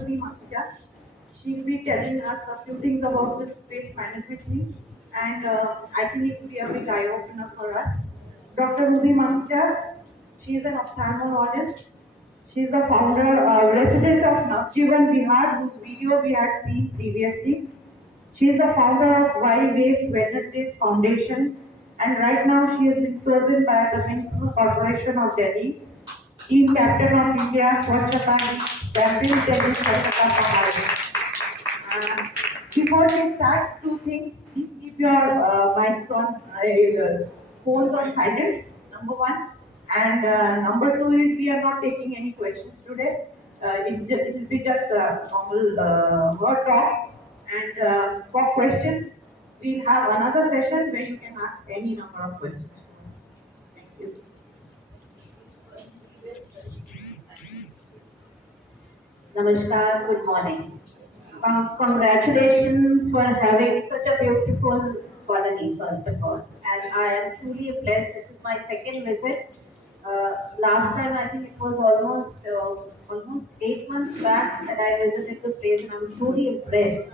Ruby Makhija. She'll be telling us a few things about this space management, and I think it will be a big eye opener for us. Dr. Ruby Makhija, she is an ophthalmologist. She is the founder, resident of Navjivan Bihar, whose video we had seen previously. She is the founder of Wild Waste Wednesdays Foundation, and right now she has been chosen by the Municipal Corporation of Delhi, team captain of India Swachhata Campaign Delhi Swachhata Bharat. Before she starts, two things. Please keep your mics on, phones on silent. Number one, and number two is we are not taking any questions today. It will be just a normal word talk. And for questions, we'll have another session where you can ask any number of questions. Thank you. Namaskar, good morning. Congratulations for having such a beautiful colony, first of all. And I am truly blessed. This is my second visit. Last time, I think it was almost 8 months back that I visited the place, and I'm truly impressed.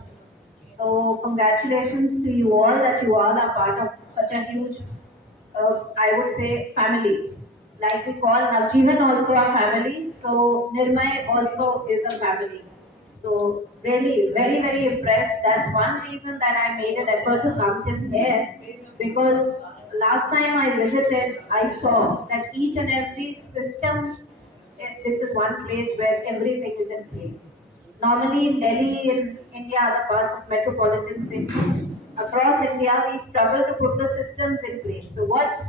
So, congratulations to you all that you all are part of such a huge, I would say, family. Like we call Navjeevan also a family, so Nirmay also is a family. So really, very, very impressed. That's one reason that I made an effort to come till here, because last time I visited, I saw that each and every system, this is one place where everything is in place. Normally in Delhi, in India, other parts of metropolitan cities, across India, we struggle to put the systems in place. So what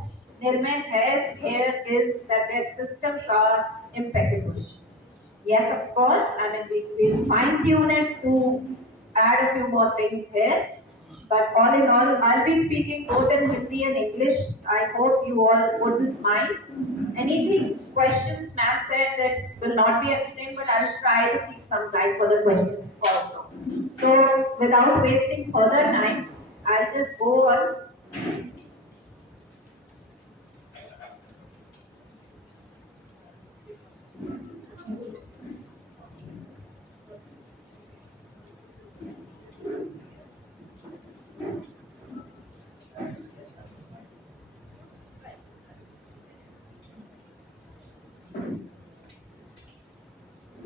Nirmay has here is that their systems are impeccable. Yes, of course. I mean, we will fine tune it to add a few more things here. But all in all, I'll be speaking both in Hindi and English. I hope you all wouldn't mind. Anything, questions, ma'am said that will not be explained, but I'll try to keep some time for the questions also. So, without wasting further time, I'll just go on.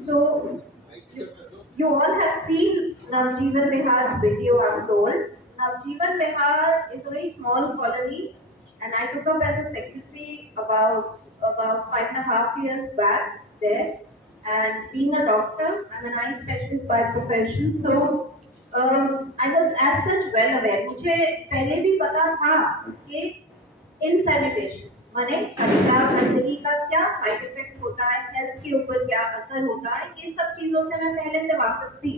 So, you all have seen Navjeevan Vihar's video, I'm told. Navjeevan Vihar is a very small colony, and I took up as a secretary about 5.5 years back there. And being a doctor, I'm an eye specialist by profession, so I was as such well aware. मुझे पहले भी पता था कि इन sanitation माने कचरा गंदगी का क्या साइड इफेक्ट होता है, हेल्थ के ऊपर क्या असर होता है, ये सब चीजों से मैं पहले से वाकिफ थी।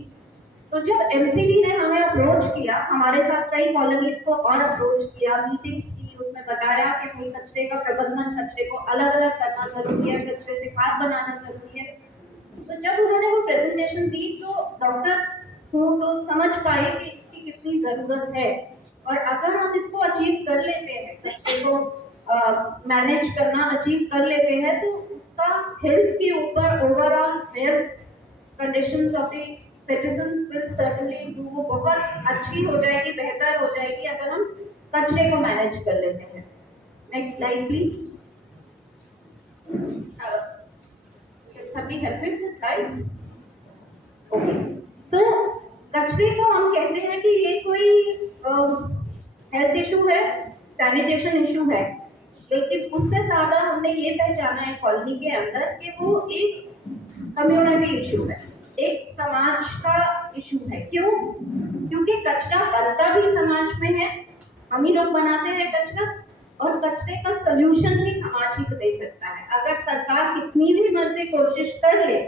तो जब एमसीडी ने हमें अप्रोच किया, हमारे साथ कई कॉलोनीज को और अप्रोच किया, मीटिंग्स की, उसमें बताया कि भाई कचरे का प्रबंधन, कचरे को अलग अलग करना जरूरी है, कचरे से खाद बनाना जरूरी है। तो जब उन्होंने वो प्रेजेंटेशन दी तो डॉक्टर हूँ तो समझ पाई कि इसकी कितनी जरूरत है, और अगर हम इसको अचीव कर लेते हैं, कचरे को मैनेज करना अचीव कर लेते हैं, तो उसका हेल्थ के ऊपर, overall health conditions of the citizens will certainly improve, वो बहुत अच्छी हो जाएगी, बेहतर हो जाएगी अगर हम कचरे को मैनेज कर लेते हैं। Next slide please. सबकी हेल्प विद स्लाइड्स। ओके, सो कचरे को हम कहते हैं कि ये कोई हेल्थ इशू है, सैनिटेशन इशू है, लेकिन उससे ज्यादा हमने ये पहचाना है कॉलोनी के अंदर कि वो एक कम्युनिटी इशू है, एक समाज का इशू है। क्यों? क्योंकि कचरा बनता भी समाज में है, हम ही लोग बनाते हैं कचरा, और कचरे का सोल्यूशन भी समाज ही दे सकता है। अगर सरकार कितनी भी मर्जी कोशिश कर ले,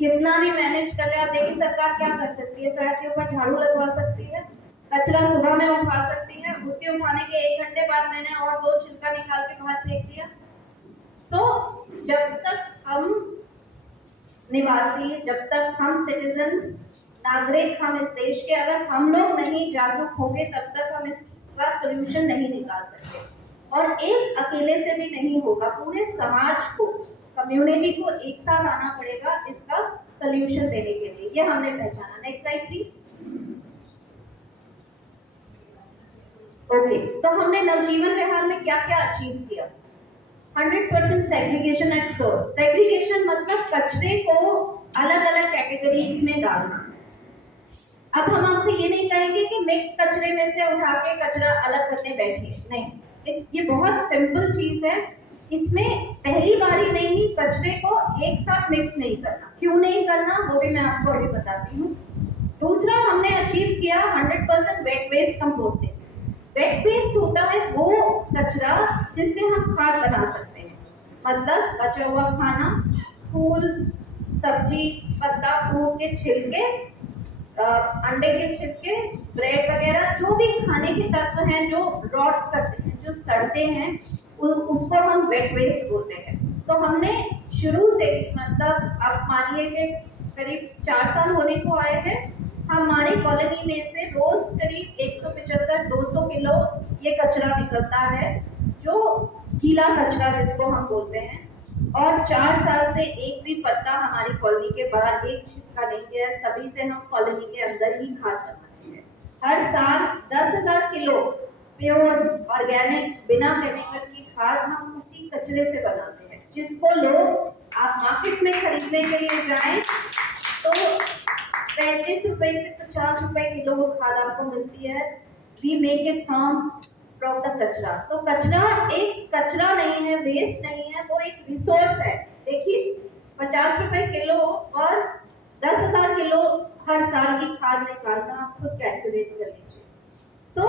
कितना भी मैनेज कर ले, आप देखिए सरकार क्या कर सकती है, सड़क के ऊपर झाड़ू लगवा सकती है, कचरा सुबह में उठा सकती है, उसके उठाने के 1 घंटे बाद मैंने और 2 छिलका निकाल के बाहर फेंक दिया। तो जब तक हम निवासी, जब तक हम सिटीजन्स, नागरिक, हम इस देश के, अगर हम लोग नहीं जागरूक होंगे, तब तक हम इसका सोल्यूशन नहीं निकाल सकते। और एक अकेले से भी नहीं होगा, पूरे समाज को, कम्युनिटी को एक साथ आना पड़ेगा इसका सोल्यूशन देने के लिए, ये हमने पहचाना। Next slide please. ओके, तो हमने नवजीवन विहार में क्या क्या अचीव किया? 100% सेग्रीगेशन एट सोर्स। सेग्रीगेशन मतलब कचरे को अलग अलग कैटेगरीज में डालना। अब हम आपसे ये नहीं कहेंगे कि मिक्स कचरे में से उठा के कचरा अलग करने बैठिए, नहीं, ये बहुत सिंपल चीज है। इसमें पहली बारी में ही कचरे को एक साथ मिक्स नहीं करना। क्यों नहीं करना वो भी मैं आपको अभी बताती हूँ। दूसरा, हमने अचीव किया 100% wet waste composting. Wet waste होता है वो कचरा जिससे हम खाद बना सकते हैं, मतलब बचा हुआ खाना, फूल, सब्जी, पत्ता, फ्रूट के छिलके, अंडे के छिलके, ब्रेड वगैरह, जो भी खाने के तत्व हैं जो रॉट करते हैं, जो सड़ते हैं, उसको हम वेट वेस्ट बोलते हैं। तो हमने शुरू से, मतलब आप मानिए कि करीब 4 साल होने को आए हैं, हमारी कॉलोनी में से रोज करीब 175-200 किलो ये कचरा निकलता है, जो गीला कचरा जिसको हम बोलते हैं। और 4 साल से एक भी पत्ता हमारी कॉलोनी के बाहर एक छिटका नहीं गया। सभी से हम कॉलोनी के अंदर ही खाद बनाते हैं। हर साल 10,000 किलो प्योर ऑर्गेनिक बिना केमिकल की खाद हम उसी कचरे से बनाते हैं, जिसको लोग आप मार्केट में खरीदने के लिए जाएं तो 35 रुपए से 50 रुपए किलो वो खाद आपको मिलती है। We make it from the कचरा। तो कचरा एक कचरा नहीं है, वेस्ट नहीं है, वो एक रिसोर्स है। देखिए, 50 रुपए किलो और 10,000 किलो हर साल की खाद निकालना, आप खुद कैलकुलेट कर लीजिए। सो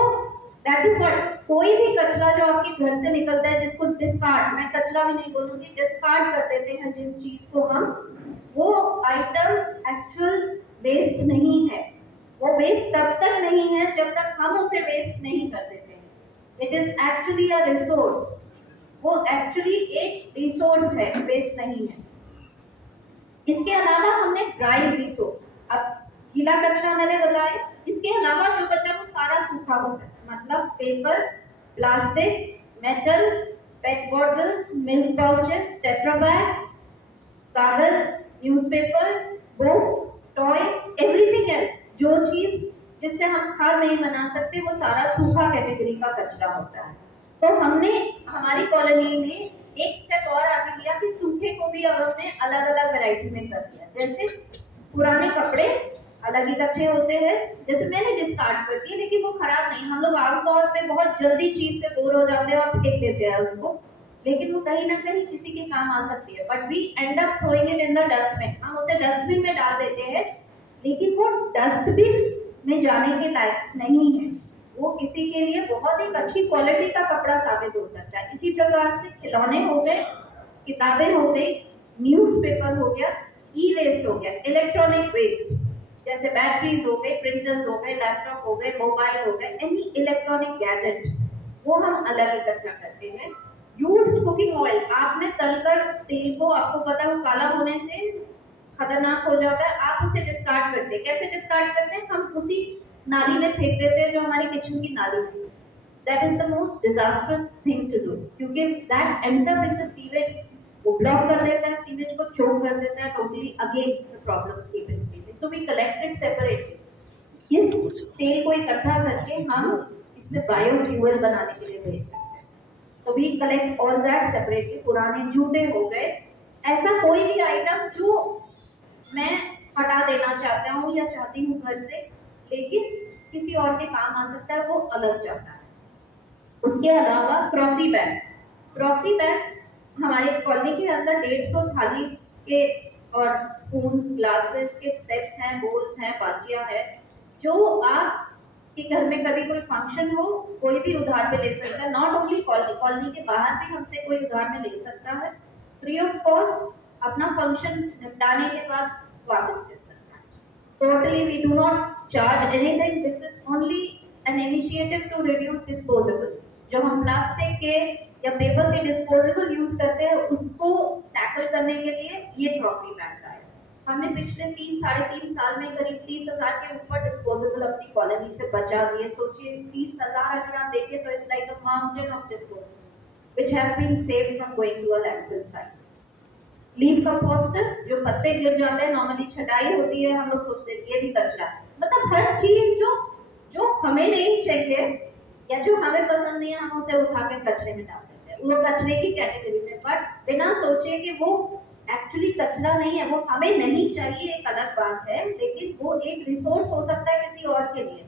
दैट इज व्हाट, कोई भी कचरा जो आपके घर से निकलता है, जिसको डिस्कार्ड, मैं कचरा भी नहीं बोलूंगी, डिस्कार्ड कर देते हैं जिस चीज को हम, वो आइटम एक्चुअल वेस्ट नहीं है। वो वेस्ट तब तक नहीं है जब तक हम उसे वेस्ट नहीं कर देते हैं। It is actually a resource. वो एक्चुअली एक रिसोर्स है, वेस्ट नहीं है। इसके अलावा हमने ड्राई रिसोर्स, अब गीला कचरा मैंने बताया, इसके अलावा जो बचा वो सारा सूखा होता है, मतलब paper, plastic, metal, pet bottles, milk pouches, tetra bags, कागज, newspaper, books, toys, everything else, जो चीज जिससे हम खाद नहीं बना सकते, वो सारा सूखा कैटेगरी का कचरा होता है। तो हमने हमारी कॉलोनी में एक स्टेप और आगे लिया कि सूखे को भी अब हमने अलग अलग वैरायटी में कर दिया। जैसे पुराने कपड़े अलग इकट्ठे होते हैं, जैसे मैंने डिस्कार्ड कर दिए, लेकिन वो खराब नहीं, हम लोग आमतौर पे बहुत जल्दी चीज से बोर हो जाते हैं और फेंक देते हैं उसको, लेकिन वो कहीं ना कहीं किसी के काम आ सकती है। But we end up throwing it in the dustbin. हम उसे डस्टबिन में डाल देते हैं, लेकिन वो डस्टबिन में जाने के लायक नहीं है। वो किसी के लिए बहुत ही अच्छी क्वालिटी का कपड़ा साबित हो सकता है। इसी प्रकार से खिलौने हो गए, किताबें हो गई, न्यूज़पेपर हो गया, ई वेस्ट हो गया, इलेक्ट्रॉनिक वेस्ट जैसे बैटरीज हो गए, प्रिंटर्स हो गए, लैपटॉप हो गए, मोबाइल हो गए, एनी इलेक्ट्रॉनिक गैजेट, वो हम अलग इकट्ठा करते हैं। यूज्ड कुकिंग ऑयल, आपने तलकर तेल को, आपको पता है वो काला होने से खतरनाक हो जाता है, आप उसे डिस्कार्ड करते हैं। कैसे डिस्कार्ड करते हैं? हम उसी नाली में फेंक देते हैं जो हमारी किचन की नाली है। That is the most disasters thing to do, क्योंकि that ends up with the sewage, वो ब्लॉक कर देता है, सीवेज को चोक कर देता है, totally again the problems keep increasing. So we collect it separately. इस तेल को इकट्ठा करके हम इससे बायोफ्यूल बनाने के लिए भेज सकते हैं। तो we collect all that separately. पुराने जूते हो गए, ऐसा कोई भी आइटम जो मैं हटा देना चाहता हूँ या चाहती हूँ घर से, लेकिन किसी और के काम आ सकता है, वो अलग जाता है। उसके अलावा क्रॉकरी बैग, क्रॉकरी बैग हमारे कॉलोनी के अंदर 150 थाली के और स्पून, ग्लासेस के सेट्स हैं, बोल्स हैं, बाटियां हैं, जो आप के घर में कभी कोई फंक्शन हो, कोई भी उधार पे ले सकता है। नॉट ओनली कॉलोनी, कॉलोनी के बाहर भी हमसे कोई उधार में ले सकता है, फ्री ऑफ कॉस्ट, अपना फंक्शन निपटाने के बाद वापस कर सकता है। Totally we do not charge anything, this is only an initiative to reduce disposable. जो हम प्लास्टिक के या पेपर के डिस्पोजेबल यूज करते हैं, उसको टैकल करने के लिए ये क्रॉकरी बैग है। हमने पिछले 3-3.5 साल में करीब 30,000 के ऊपर डिस्पोजेबल अपनी कॉलोनी से बचा दिए। सोचिए 30,000 अगर आप देखें तो it's like a mountain of disposable which have been saved from going to a landfill site. Leaf composter, जो पत्ते गिर जाते हैं, नॉर्मली छटाई होती है, हम लोग सोचते हैं ये भी कचरा है। मतलब हर चीज जो जो हमें नहीं चाहिए या जो हमें पसंद नहीं है, हम उसे उठा के कचरे में डाल देते हैं, वो कचरे की कैटेगरी में, बट बिना सोचे कि वो एक्चुअली कचरा नहीं है, वो हमें नहीं चाहिए एक अलग बात है, लेकिन वो एक रिसोर्स हो सकता है किसी और के लिए।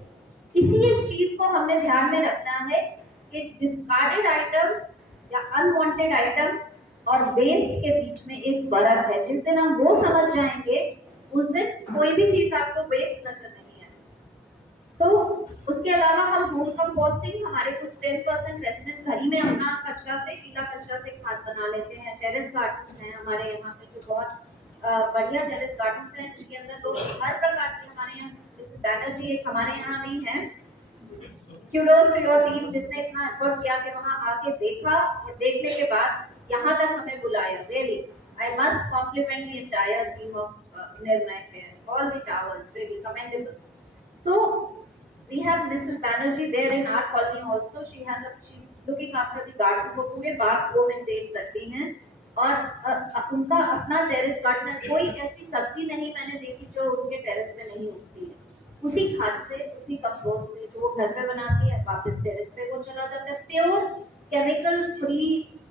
इसी एक चीज को हमने ध्यान में रखना है कि डिस्कार्डेड आइटम्स या अनवांटेड आइटम्स और वेस्ट के बीच में एक फर्क है। जिस दिन हम वो समझ जाएंगे, उस दिन कोई भी चीज आपको वेस्ट नजर नहीं आए। तो उसके अलावा हम होम कंपोस्टिंग, हमारे कुछ 10% रेजिडेंट घर ही में अपना कचरा से, गीला कचरा से खाद बना लेते हैं। टेरेस गार्डन है हमारे यहाँ पे, जो बहुत बढ़िया टेरेस गार्डन है, जिसके अंदर लोग हर प्रकार के, हमारे यहाँ जैसे बैनर्जी एक हमारे यहाँ भी है, क्यूडोस टू योर टीम, जिसने इतना एफर्ट किया कि वहां आके देखा और देखने के बाद यहाँ तक हमें बुलाया। Really I must compliment the entire team of Nirmay care, all the towers, really commendable. So we have Mrs. Banerjee there in our colony also. She's looking after the garden, वो पूरे बाग को मेंटेन करती हैं, और उनका अपना टेरेस गार्डन है। कोई ऐसी सब्जी नहीं मैंने देखी जो उनके टेरेस पे नहीं उगती है। उसी खाद से, उसी कंपोस्ट से जो वो घर पे बनाती है, वापस टेरेस पे वो चला जाता है। प्योर केमिकल फ्री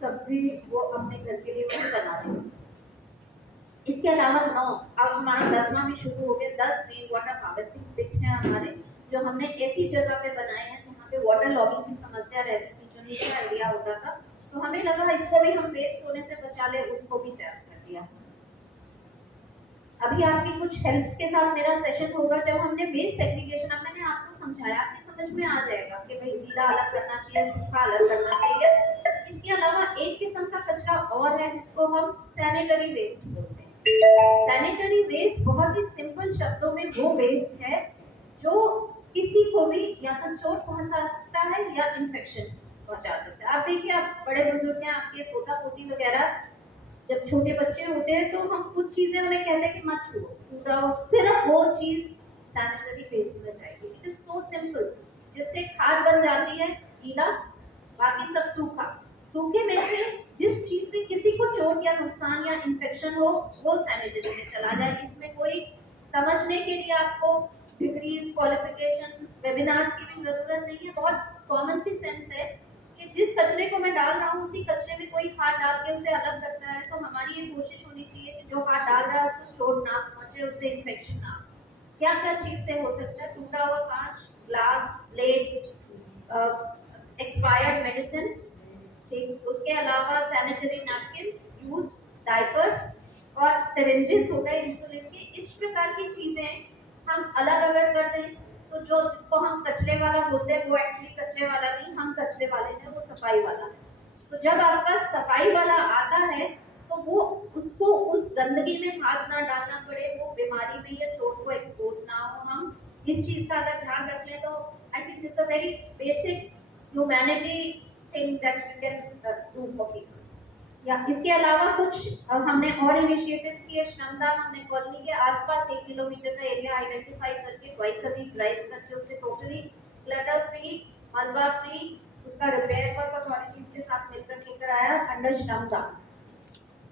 सब्जी वो अपने घर के लिए वही बनाती है। इसके अलावा 9, अब हमारा 10वां भी शुरू हो गया। 10 रेन वाटर हार्वेस्टिंग पिट है हमारे, जो हमने ऐसी जगह पे बनाए हैं जहाँ पे वाटर लॉगिंग की समस्या रहती थी, जो नीचे एरिया होता था, तो हमें लगा इसको भी हम वेस्ट होने से बचा ले, उसको भी टैप कर दिया। अभी आपकी कुछ हेल्प्स के साथ मेरा सेशन होगा जब हमने वेस्ट सेग्रीगेशन, अब मैंने आपको समझाया, आपकी समझ में आ जाएगा कि भाई गीला अलग करना चाहिए, सूखा अलग करना चाहिए। इसके अलावा एक किस्म का कचरा और है जिसको हम सैनिटरी वेस्ट बोलते हैं। सैनिटरी वेस्ट बहुत ही सिंपल शब्दों में वो वेस्ट है जो किसी को भी या तो चोट पहुंचा सकता है या इन्फेक्शन पहुंचा सकता है। आप देखिए, आप बड़े बुजुर्ग हैं, आपके पोता पोती वगैरह, जब छोटे बच्चे होते हैं तो हम कुछ चीजें उन्हें कहते हैं कि मत छुओ, पूरा सिर्फ वो चीज सैनिटरी वेस्ट में जाएगी। इट इज सो सिंपल, जिससे खाद बन जाती है गीला, बाकी सब सूखा। सूखे में से जिस चीज से किसी को चोट या नुकसान या इन्फेक्शन हो, वो सैनिटरी में चला जाए। इसमें कोई समझने के लिए आपको डिग्रीज, क्वालिफिकेशन, वेबिनार्स की भी जरूरत नहीं है। बहुत कॉमन सी सेंस है कि जिस कचरे को मैं डाल रहा हूँ, उसी कचरे में कोई खाद डाल के उसे अलग करता है। तो हमारी ये कोशिश होनी चाहिए कि जो खाद डाल रहा है उसको चोट ना पहुंचे, उससे इन्फेक्शन ना। क्या क्या चीज से हो सकता है? टूटा हुआ कांच, ग्लास, प्लेट, एक्सपायर्ड मेडिसिन, उसके अलावा सैनिटरी नैपकिन यूज, डायपर्स और सिरिंजेस हो गए इंसुलिन के। इस प्रकार की चीजें हम अलग अगर कर दें तो जो जिसको हम कचरे वाला बोलते हैं वो एक्चुअली कचरे वाला नहीं, हम कचरे वाले हैं, वो सफाई वाला है। तो जब आपका सफाई वाला आता है तो वो उसको उस गंदगी में हाथ ना डालना पड़े, वो बीमारी में या चोट को एक्सपोज ना हो। हम इस चीज का अगर ध्यान रख लें तो I think this a very basic humanity thing that we can do for people. या इसके अलावा कुछ हमने और इनिशिएटिव्स किए। श्रमदान, हमने कॉलोनी के आसपास 1 किलोमीटर का एरिया आइडेंटिफाई करके ट्वाइस अ वीक ड्राइव करके उसे टोटली क्लटर फ्री, मलबा फ्री, उसका रिपेयर वर्क अथॉरिटीज के साथ मिलकर लेकर आया अंडर श्रमदान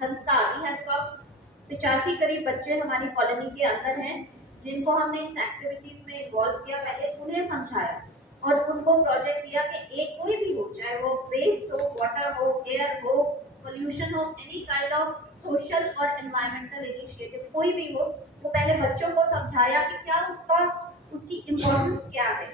संस्कार। वी हैव अबाउट 85 करीब बच्चे हमारी कॉलोनी के अंदर हैं, जिनको हमने इस एक्टिविटीज में इन्वॉल्व किया। पहले उन्हें समझाया और उनको प्रोजेक्ट दिया कि एक कोई भी हो, चाहे वो वेस्ट हो, वाटर हो, एयर हो, पोल्यूशन हो, एनी काइंड ऑफ सोशल और एनवायरमेंटल इनिशिएटिव कोई भी हो, वो पहले बच्चों को समझाया कि क्या उसकी इम्पोर्टेंस क्या है।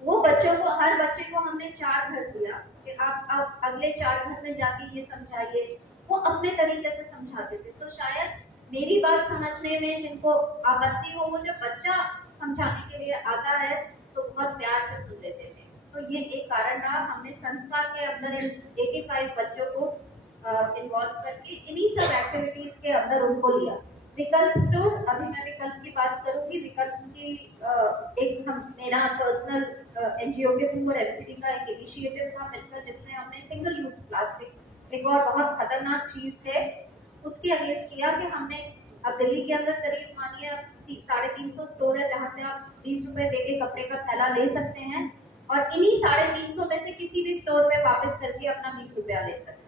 वो बच्चों को, हर बच्चे को हमने 4 घर दिया कि आप अगले 4 घर में जाके ये समझाइए। वो अपने तरीके से समझाते थे। तो शायद मेरी बात समझने में जिनको आपत्ति हो, वो जब बच्चा समझाने के लिए आता है तो बहुत प्यार से सुन लेते थे। तो ये एक कारण रहा, हमने संस्कार के अंदर इन 85 बच्चों को इन्वॉल्व करके इन्हीं सब एक्टिविटीज के अंदर उनको लिया। विकल्प स्टोर, अभी मैं विकल्प की बात करूंगी। विकल्प की एक मेरा पर्सनल एनजीओ के थ्रू और एमसीडी का एक इनिशिएटिव था मिलकर, जिसमें हमने सिंगल यूज प्लास्टिक, एक और बहुत खतरनाक चीज है, उसके अगेंस्ट किया कि हमने, अब दिल्ली के अंदर करीब मानिए 350 स्टोर है जहाँ से आप 20 रुपए देके कपड़े का थैला ले सकते हैं, और इन्हीं 350 में से किसी भी स्टोर पे वापस करके अपना 20 रुपया ले सकते हैं।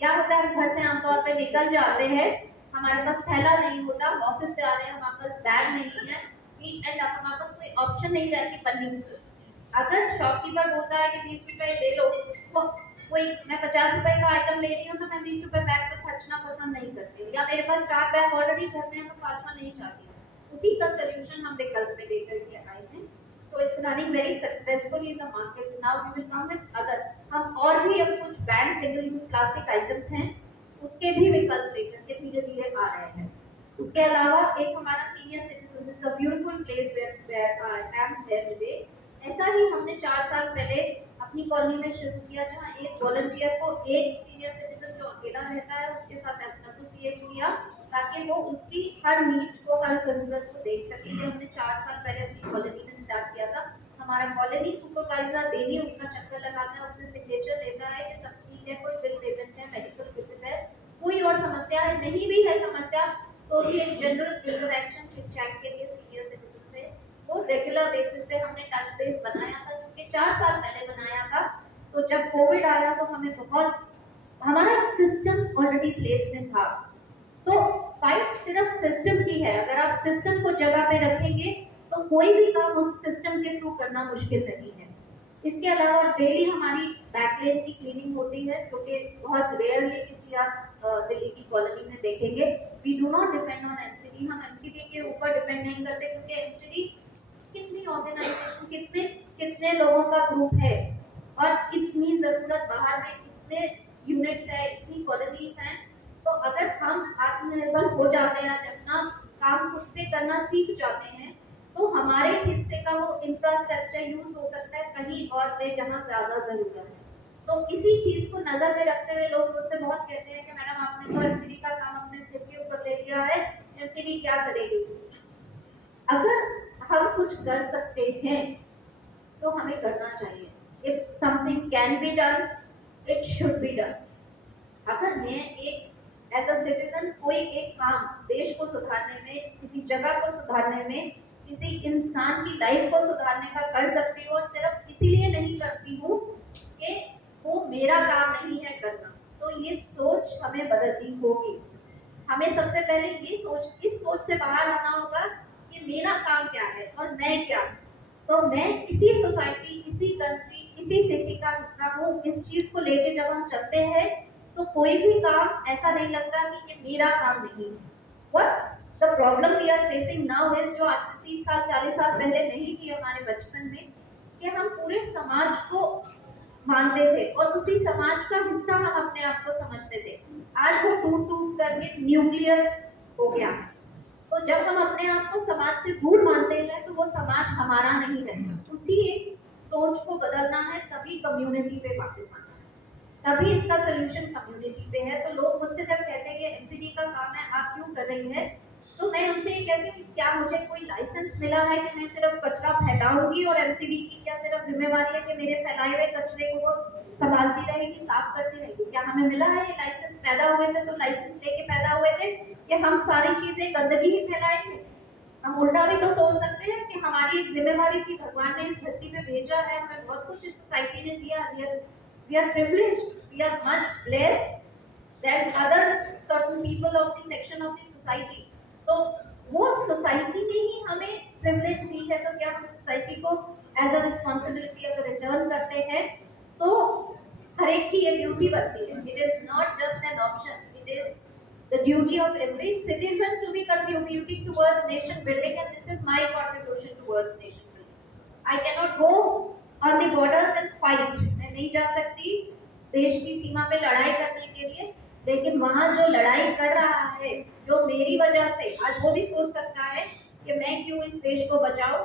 क्या होता है, हम घर से आमतौर पे निकल जाते हैं हमारे पास थैला नहीं होता, हम ऑफिस से आ रहे हैं, हमारे पास बैग नहीं है, वी एंड अप हमारे पास कोई ऑप्शन नहीं रहती पन्नी की। अगर शॉपकीपर बोलता है कि 20 रुपए ले लो, तो कोई मैं 50 रुपए का आइटम ले रही हूँ तो मैं 20 रुपए बैग पे खर्चना पसंद नहीं करती हूँ, या मेरे पास 4 बैग ऑलरेडी घर में है, मैं पांचवा नहीं चाहती हूँ। उसी का सोल्यूशन हम विकल्प में लेकर के आए हैं। So it's running very successfully in the markets. Now we will come with other, हम और भी अब कुछ banned single use plastic items हैं, उसके भी विकल्प लेकर के धीरे धीरे आ रहे हैं। उसके अलावा एक हमारा senior citizen is a beautiful place where I am here today. ऐसा ही हमने 4 साल पहले अपनी कॉलोनी में शिफ्ट किया, जहाँ एक वॉलंटियर को एक सीनियर सिटीजन जो अकेला रहता है उसके साथ एसोसिएट किया, ताकि वो उसकी हर नीड को, हर जरूरत को देख सके। ये हमने 4 साल पहले अपनी कॉलोनी में स्टार्ट किया था। हमारा कॉलोनी सुपरवाइजर डेली उनका चक्कर लगाता है, उनसे सिग्नेचर लेता है कि सब ठीक है, कोई बिल पेमेंट है, मेडिकल विजिट है, कोई और समस्या है, नहीं भी है समस्या तो भी एक जनरल इंटरेक्शन चिट चैट के लिए सीनियर सिटीजन से वो रेगुलर बेसिस पे हमने टच बेस बनाया था, जो कि 4 साल पहले बनाया था। तो जब कोविड आया तो हमें बहुत, हमारा एक सिस्टम ऑलरेडी प्लेस में था। सो फाइट सिर्फ सिस्टम की है, अगर आप सिस्टम को जगह पे रखेंगे तो कोई भी काम उस सिस्टम के थ्रू करना मुश्किल नहीं है। इसके अलावा डेली हमारी बैकलेन की क्लीनिंग होती है, जो कि बहुत रेयरली किसी आप दिल्ली की कॉलोनी में देखेंगे। We do not depend on MCD, हम एमसीडी के ऊपर डिपेंड नहीं करते, क्योंकि एमसीडी कितनी ऑर्गेनाइजेशन, कितने कितने लोगों का ग्रुप है और कितनी जरूरत बाहर में, कितने यूनिट्स है, इतनी कॉलोनीज हैं। तो अगर हम आत्मनिर्भर हो जाते हैं, अपना काम खुद से करना सीख जाते हैं, तो हमारे हिस्से का वो इंफ्रास्ट्रक्चर यूज हो सकता है कहीं और पे जहाँ ज्यादा जरूरत है। तो इसी चीज को नजर में रखते हुए लोग मुझसे बहुत कहते हैं कि मैडम आपने तो एमसीडी का काम अपने सिर के ऊपर ले लिया है, एमसीडी क्या करेगी। अगर हम कुछ कर सकते हैं तो हमें करना चाहिए। If something can be done, it should be done. अगर मैं एक एज अ सिटीजन कोई एक काम देश को सुधारने में, किसी जगह को सुधारने में, किसी इंसान की लाइफ को सुधारने का कर सकती हूँ, और सिर्फ इसीलिए नहीं करती हूँ कि वो मेरा काम नहीं है करना, तो ये सोच हमें बदलनी होगी। हमें सबसे पहले ये सोच, इस सोच से बाहर आना होगा कि मेरा काम क्या है और मैं क्या हूँ। तो मैं इसी सोसाइटी, इसी कंट्री, इसी सिटी का हिस्सा हूँ। इस चीज को लेके जब हम चलते हैं तो कोई भी काम ऐसा नहीं लगता कि ये मेरा काम नहीं है। What the problem we are facing now is, जो आज से 30 साल 40 साल पहले नहीं थी हमारे बचपन में, कि हम पूरे समाज को मानते थे और उसी समाज का हिस्सा हम अपने आप को समझते थे। आज वो टूट टूट करके न्यूक्लियर हो गया। तो जब हम अपने आप को समाज से दूर मानते हैं तो वो समाज हमारा नहीं रहता। उसी एक सोच को बदलना है, तभी कम्युनिटी पे वापस आना है, तभी इसका सोल्यूशन कम्युनिटी पे है। तो लोग मुझसे जब कहते हैं कि एमसीडी का काम है आप क्यों कर रही हैं, तो मैं उनसे ये कहती हूँ क्या मुझे कोई लाइसेंस मिला है कि मैं सिर्फ कचरा फैलाऊंगी, और एमसीडी की क्या सिर्फ जिम्मेवारी है कि मेरे फैलाए हुए कचरे को वो संभालती रहेगी, साफ करती रहेगी। क्या हमें मिला है ये लाइसेंस? पैदा हुए थे तो लाइसेंस लेके पैदा हुए थे कि हम सारी चीजें गंदगी ही फैलाएंगे? हम उल्टा भी तो सोच सकते हैं कि हमारी एक जिम्मेवारी थी, भगवान ने इस धरती पे भेजा है, हमें बहुत कुछ इस सोसाइटी ने दिया है, we are privileged, we are much blessed than other certain people of the section of the society. So वो सोसाइटी ने ही हमें प्रिविलेज दी है, तो क्या हम सोसाइटी को एज अ रिस्पॉन्सिबिलिटी अगर रिटर्न करते हैं तो हर एक की ये ड्यूटी बनती है। It is not just an option, it is the duty of every citizen to be contributing towards nation building, and this is my contribution towards nation building. I cannot go on the borders and fight. मैं नहीं जा सकती देश की सीमा पे लड़ाई करने के लिए, लेकिन वहाँ जो लड़ाई कर रहा है, जो मेरी वजह से, आज वो भी सोच सकता है कि मैं क्यों इस देश को बचाऊं।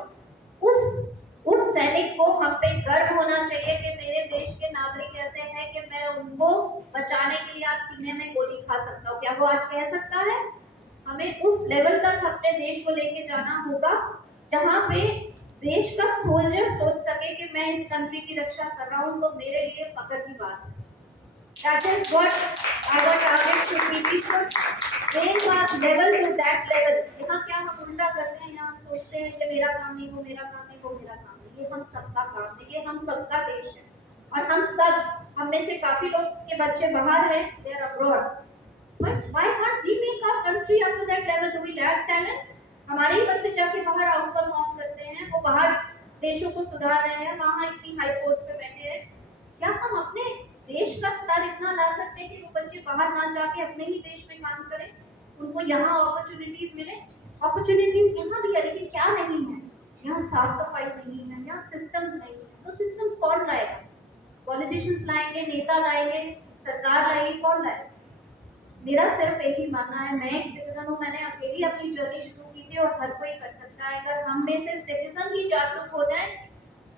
उस सैनिक को हम पे गर्व होना चाहिए कि मेरे देश के नागरिक ऐसे हैं कि मैं उनको बचाने के लिए आज सीने में गोली खा सकता हूँ। क्या वो आज कह सकता है? हमें उस लेवल तक अपने देश को लेके जाना होगा जहाँ पे देश का सोल्जर सोच सके कि मैं इस कंट्री की रक्षा कर रहा हूँ, तो मेरे लिए फख्र की बात है। That is what our target should be. We should raise our level to that level. यहाँ क्या हम उल्टा करते हैं, यहाँ हम सोचते हैं कि मेरा काम नहीं, वो मेरा काम नहीं, वो मेरा काम नहीं। ये हम सबका काम है, ये हम सबका देश है, और हम सब, हम में से काफी लोग के बच्चे बाहर हैं, they are abroad. But why can't we make our country up to that level? Do we lack talent? हमारे ही बच्चे जाके बाहर आउट परफॉर्म करते हैं, वो बाहर देशों को सुधार रहे हैं, वहां इतनी हाई पोस्ट पे बैठे हैं। क्या हम अपने देश का स्तर इतना ला सकते हैं कि वो बच्चे बाहर ना जाके अपने ही देश में काम करें, उनको यहाँ अपॉर्चुनिटीज मिले? अपॉर्चुनिटीज यहाँ भी है, लेकिन क्या नहीं है? यहाँ साफ सफाई नहीं है, यहाँ सिस्टम्स नहीं है। तो सिस्टम्स कौन लाएगा? पॉलिटिशियंस लाएंगे, नेता लाएंगे, सरकार लाएगी, कौन लाएगा? मेरा सिर्फ एक ही मानना है, मैं एक सिटीजन हूँ, मैंने अकेली अपनी जर्नी शुरू की थी और हर कोई कर सकता है। अगर हम में से सिटीजन ही जागरूक हो जाए,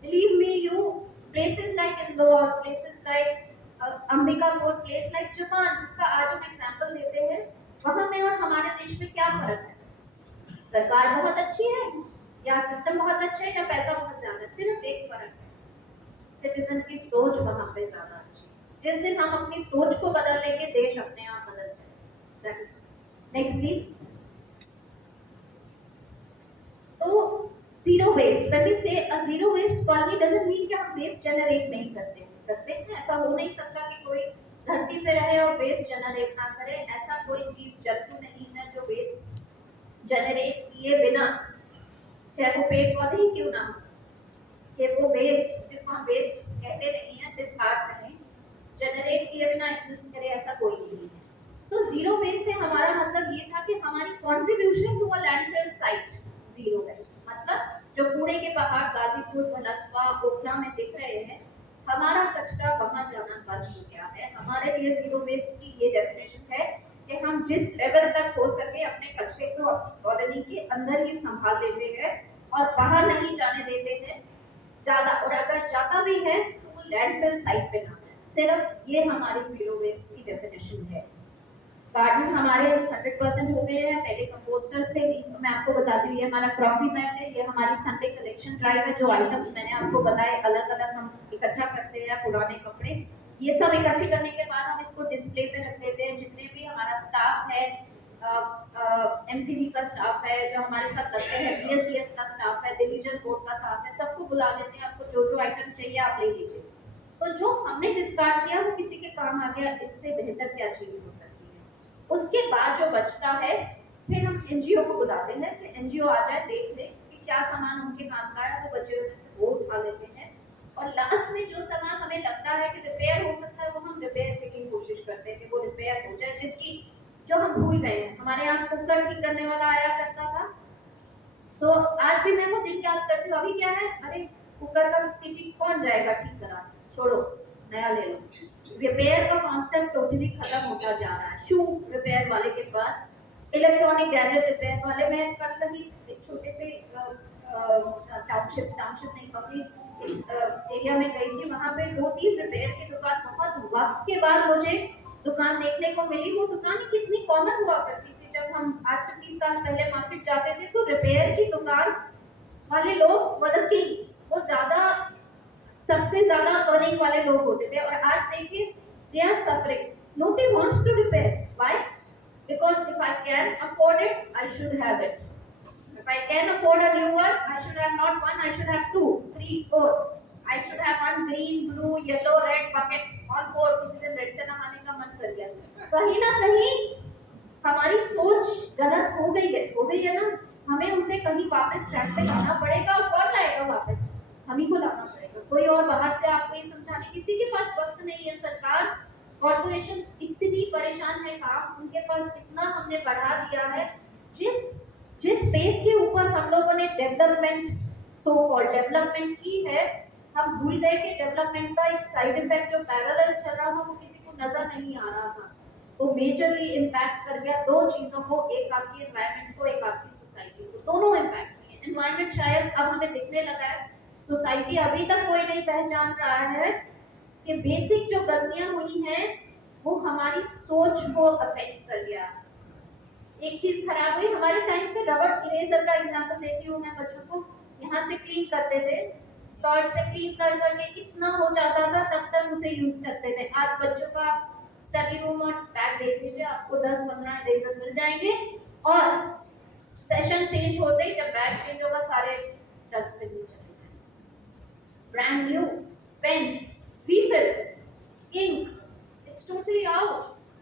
believe me you, places like Indore, places like Ambikapur, place like Japan, जिसका आज हम एग्जांपल देते हैं, वहां में और हमारे देश में क्या फर्क है? सरकार बहुत अच्छी है, या सिस्टम बहुत अच्छा है, या पैसा बहुत ज्यादा है? सिर्फ एक फर्क है, सिटीजन की सोच वहां पे ज्यादा अच्छी है। जिस दिन हम अपनी सोच को बदल लेंगे, देश अपने आप बदल जाएगा। Next please. तो zero waste, when we say a zero waste colony doesn't mean कि हम वेस्ट जनरेट नहीं करते हैं। करते हैं, ऐसा हो नहीं सकता कि कोई धरती पे रहे और वेस्ट जनरेट ना करे। ऐसा कोई जीव जंतु नहीं है जो वेस्ट जनरेट किए बिना, चाहे वो पेड़ पौधे ही क्यों ना हो, कि वो वेस्ट, जिसको हम वेस्ट कहते नहीं है, डिस्कार्ड करें, जनरेट किए बिना एग्जिस्ट करे, ऐसा कोई नहीं है। सो जीरो वेस्ट से हमारा मतलब ये था कि हमारी contribution to a landfill site zero है। मतलब जो कूड़े के पहाड़ गाजीपुर, भलसपा, ओखला में दिख रहे हैं, हमारा कचरा वहां जाना बंद हो गया है। हमारे लिए जीरो वेस्ट की ये डेफिनेशन है कि हम जिस लेवल तक हो सके अपने कचरे को कॉलोनी के अंदर ही संभाल लेते हैं और बाहर नहीं जाने देते हैं ज्यादा, और अगर जाता भी है तो वो लैंडफिल साइट पे ना जाए। सिर्फ ये हमारी जीरो वेस्ट की डेफिनेशन है। गार्डन हमारे 100% हो गए हैं, पहले कंपोस्टर्स थे। मैं आपको बताती हूँ, ये हमारा क्रॉपी बैग है, ये हमारी संडे कलेक्शन ड्राइव है। जो आइटम्स मैंने आपको बताए अलग अलग हम इकट्ठा करते हैं, पुराने कपड़े, ये सब इकट्ठे करने के बाद हम इसको डिस्प्ले पे रख देते हैं। जितने भी हमारा स्टाफ है, एमसीडी का स्टाफ है, जो हमारे साथ लगते हैं, बीएससीएस का स्टाफ है, डिवीजन बोर्ड का स्टाफ है, सबको बुला लेते हैं। आपको जो जो आइटम चाहिए आप ले लीजिए। तो जो हमने डिस्कार्ड किया वो किसी के काम आ गया, इससे बेहतर क्या चीज हो सकती है? उसके बाद जो बचता है, फिर हम एनजीओ को बुलाते हैं कि एनजीओ आ जाए, देख ले कि क्या सामान उनके काम का है, वो बचे हुए से वो उठा लेते हैं। और लास्ट में जो सामान हमें लगता है कि रिपेयर हो सकता है, वो हम रिपेयर की कोशिश करते हैं कि वो रिपेयर हो जाए, जिसकी जो हम भूल गए हैं। हमारे यहाँ कुकर ठीक करने वाला आया करता था, तो आज भी मैं वो दिन याद करती हूँ। अभी क्या है, अरे कुकर का सीटी कौन जाएगा ठीक करा, छोड़ो नया ले लो। रिपेयर का कॉन्सेप्ट टोटली खत्म होता जा रहा है। शू रिपेयर वाले के पास, इलेक्ट्रॉनिक गैजेट रिपेयर वाले, मैं कल कहीं एक छोटे से टाउनशिप नहीं पकड़ी एरिया में गई थी, वहां पे 2-3 रिपेयर की दुकान, बहुत वक्त के बाद मुझे दुकान देखने को मिली। वो दुकान कितनी कॉमन हुआ करती थी जब हम आज से 30 साल पहले मार्केट जाते थे, तो रिपेयर की दुकान वाले लोग वर द किंग्स, वो ज्यादा, सबसे ज्यादा अर्निंग वाले लोग होते थे। और आज देखिए, they are suffering, nobody wants to repair. Why? Because if I can afford it, I should have it. If I can afford a new one, I should have not one, I should have 2, 3, 4. I should have one green, blue, yellow, red buckets, all 4. किसी दिन red से नहाने का मन कर गया। कहीं ना कहीं हमारी सोच गलत हो गई है ना। हमें उसे कहीं वापस ट्रैक पे लाना पड़ेगा, और कौन लाएगा वापस? हम ही को लाना पड़ेगा। कोई और बाहर से आपको ये समझाने किसी के पास वक्त नहीं है। सरकार, कॉर्पोरेशन इतनी परेशान है, काम उनके पास इतना हमने बढ़ा दिया है, जिस बेस के ऊपर हम लोगों ने डेवलपमेंट, सो कॉल्ड डेवलपमेंट की है, हम भूल गए कि डेवलपमेंट का एक साइड इफेक्ट जो पैरेलल चल रहा था वो किसी को नजर नहीं आ रहा था। तो मेजरली इम्पैक्ट कर गया 2 चीजों को, एक आपकी एनवायरनमेंट को, एक आपकी सोसाइटी को। दोनों इम्पैक्ट हुए। एनवायरनमेंट शायद अब हमें दिखने लगा है, सोसाइटी अभी तक कोई नहीं पहचान रहा है कि बेसिक जो गलतियां हुई हैं वो हमारी सोच को अफेक्ट कर गया। एक चीज खराब हुई हमारे टाइम पे, रबड़ इरेजर का एग्जांपल देती हूँ मैं बच्चों को। यहाँ से क्लीन करते थे, स्कर्ट से क्लीन कर करके कितना हो जाता था, तब तक उसे यूज करते थे। आज बच्चों का स्टडी रूम और बैग देख लीजिए, आपको 10-15 इरेजर मिल जाएंगे, और सेशन चेंज होते ही जब बैग चेंज होगा सारे डस्टबिन में चले जाएंगे। Brand new pen, refill, ink, it's totally out.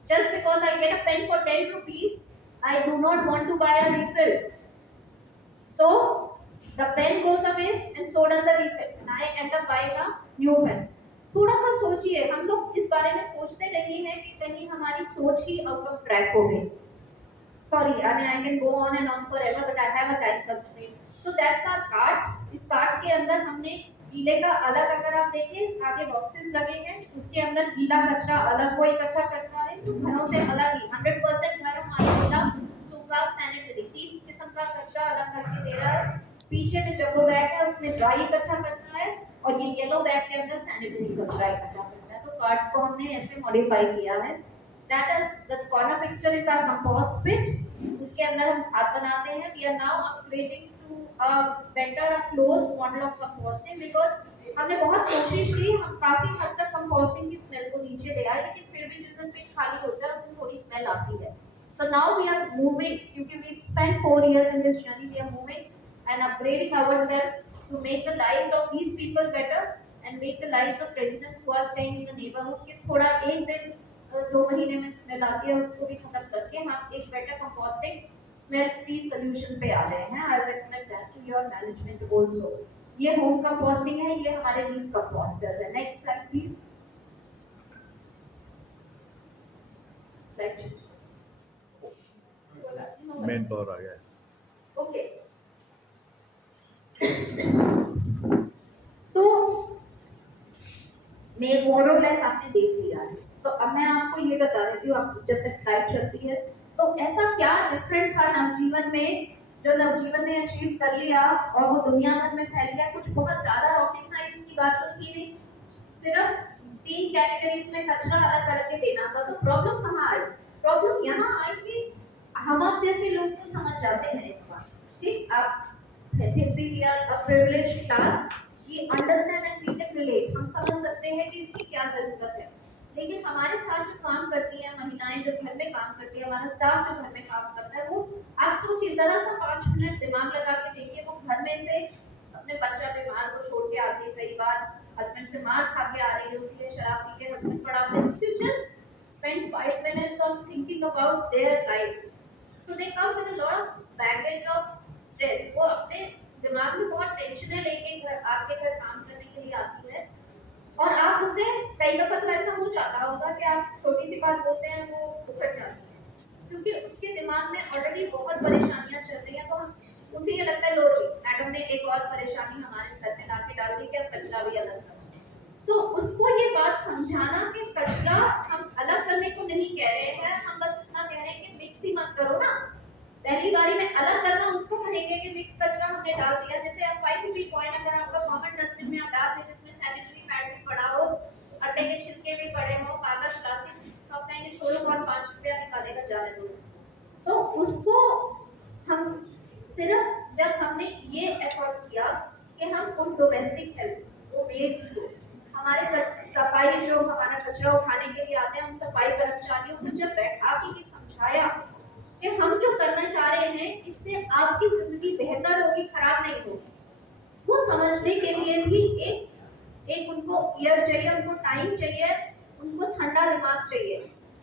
Just because I get a pen for I do not want to buy a refill. So the pen goes away and so does the refill. And I end up buying a new pen. थोड़ा सा सोचिए, हम लोग इस बारे में सोचते नहीं है कि कहीं हमारी सोच ही आउट ऑफ ट्रैक हो गई. Sorry, I mean I can go on and on forever, but I have a time constraint. So that's our cart. इस कार्ट के अंदर हमने गीले का अलग, अगर आप देखें आगे बॉक्सेस लगे हैं, उसके अंदर गीला कचरा अलग वो इकट्ठा करता है, जो घरों से अलग ही 100% घर हमारे गीला सूखा सैनिटरी 3 किस्म का कचरा अलग करके दे रहा है. पीछे में जंबो बैग है, उसमें ड्राई इकट्ठा करता है, और ये येलो बैग के अंदर सैनिटरी कचरा इकट्ठा करता है. तो कार्ड्स को हमने ऐसे मॉडिफाई किया है. That is the corner picture is our compost pit. उसके अंदर हम खाद बनाते हैं. We are now upgrading to a better, a closed model of composting because हमने बहुत कोशिश की, हम काफी हद तक composting की स्मेल को नीचे ले आए, लेकिन फिर भी जिस दिन पिट खाली होता है उसमें थोड़ी स्मेल आती है. So now we are moving, क्योंकि we spent 4 years in this journey, we are moving and upgrading ourselves to make the lives of these people better and make the lives of residents who are staying in the neighborhood कि थोड़ा एक दिन 2 महीने में smell आती है उसको भी खत्म करके हम एक better composting smell free solution पे आ रहे हैं. I recommend that to your management also. ये होम कंपोस्टिंग है, ये हमारे लीफ कंपोस्टर्स है. Next slide please. Slide main power आ गया. ओके. तो मैं मोर और लेस आपने देख लिया है. तो अब मैं आपको ये बता देती हूँ, आप जब तक स्लाइड चलती है, तो ऐसा क्या डिफरेंट था नवजीवन में जो नवजीवन ने अचीव कर लिया और वो दुनिया भर में फैल गया. कुछ बहुत ज्यादा रॉकेट साइंस की बात तो की नहीं, सिर्फ 3 कैटेगरीज में कचरा अलग करके देना था. तो प्रॉब्लम कहाँ आई? प्रॉब्लम यहाँ आई कि हम आप जैसे लोग तो समझ जाते हैं इस बात. ठीक, आप फिर भी we are a privileged class, ये understand and we can relate, हम समझ सकते हैं कि इसकी क्या जरूरत है. लेकिन हमारे साथ जो काम करती है महिलाएं, जो घर में काम करती है, हमारा स्टाफ जो घर में काम करता है, वो आप सोचिए जरा सा 5 मिनट दिमाग लगा के देखिए, वो घर में से अपने बच्चा बीमार को छोड़ के आती है, कई बार हस्बैंड से मार खा के आ रही होती है, शराब पी के हस्बैंड पड़ा होता है. If you just spend 5 minutes on thinking about their life, so they come with a lot of baggage of stress. वो अपने दिमाग में बहुत टेंशनें लेके घर आपके घर काम करने के लिए आती है, और आप उसे कई दफा तो ऐसा हो जाता होगा कि आप छोटी सी बात बोलते हैं वो उखड़ जाती है, क्योंकि उसके दिमाग में ऑलरेडी बहुत परेशानियां चल रही हैं. तो हम उसे ये लगता है लो जी मैडम ने एक और परेशानी हमारे सर में लाके डाल दी कि अब कचरा भी अलग करो. तो उसको ये बात समझाना कि कचरा हम अलग करने को नहीं कह रहे हैं, हम बस इतना कह रहे हैं कि मिक्स ही मत करो ना. पहली बारी में अलग करना उसको कहेंगे कि मिक्स कचरा हमने डाल दिया. जैसे आप 5 रुपए कॉइन अगर आपका कॉमन डस्टबिन में आप डाल दें जिसमें सैनिटरी पैड भी पड़ा हो, अट्टे के छिलके भी पड़े हो, कागज प्लास्टिक, तो आप कहेंगे छोड़ो कौन 5 रुपया निकालेगा, जाने दो. तो उसको हम सिर्फ जब हमने ये एफर्ट किया कि हम उन डोमेस्टिक हेल्प वो मेड्स को, हमारे सफाई जो हमारा कचरा उठाने के लिए आते हैं उन सफाई कर्मचारियों को जब बैठा के समझाया कि हम जो करना चाह रहे हैं इससे आपकी जिंदगी बेहतर होगी, खराब नहीं होगी, वो समझने के लिए भी एक उनको ईयर चाहिए, उनको टाइम चाहिए, उनको ठंडा दिमाग चाहिए.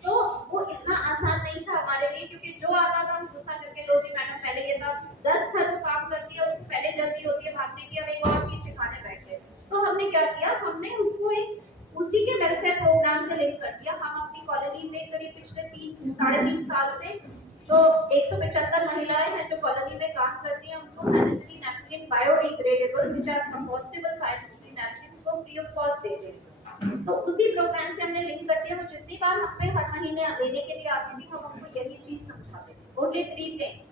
तो वो इतना आसान नहीं था हमारे लिए, क्योंकि जो आता था हम गुस्सा करके लो जी मैडम पहले ये था, 10 घर को काम करती है उसको पहले जल्दी होती है भागने की, अब एक और चीज सिखाने बैठे. तो हमने क्या किया, हमने उसको एक उसी के वेलफेयर प्रोग्राम से लिंक कर दिया. हम अपनी कॉलोनी में करीब पिछले 3-3.5 साल से जो 175 महिलाएं हैं जो कॉलोनी में काम करती हैं, उनको sanitary napkin biodegradable which are compostable sanitary napkin को फ्री ऑफ कॉस्ट दे रहे हैं. तो उसी प्रोग्राम से हमने लिंक कर दिया. वो जितनी बार हम पे हर महीने लेने के लिए आती थी हम उनको यही चीज समझाते थे. ओनली 3 थिंग्स: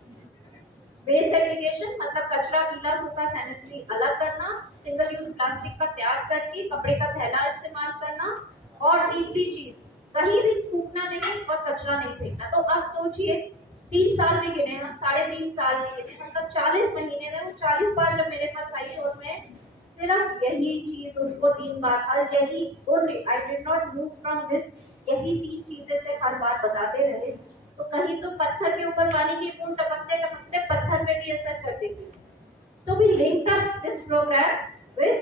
वेस्ट सेग्रीगेशन मतलब कचरा गीला सूखा सैनिटरी अलग करना, सिंगल यूज प्लास्टिक का त्याग करके कपड़े का थैला इस्तेमाल करना, और तीसरी चीज कहीं भी थूकना नहीं और कचरा नहीं फेंकना. तो आप सोचिए 3 साल में गिने, हम 3.5 साल में गिने, मतलब 40 महीने में वो 40 बार जब मेरे पास आई और मैं सिर्फ यही चीज उसको 3 बार, और यही only, I did not move from this, यही 3 चीजें से हर बार बताते रहे. तो कहीं तो पत्थर के ऊपर पानी की बूंद टपकते टपकते पत्थर पे भी असर कर देती. So we linked up this program with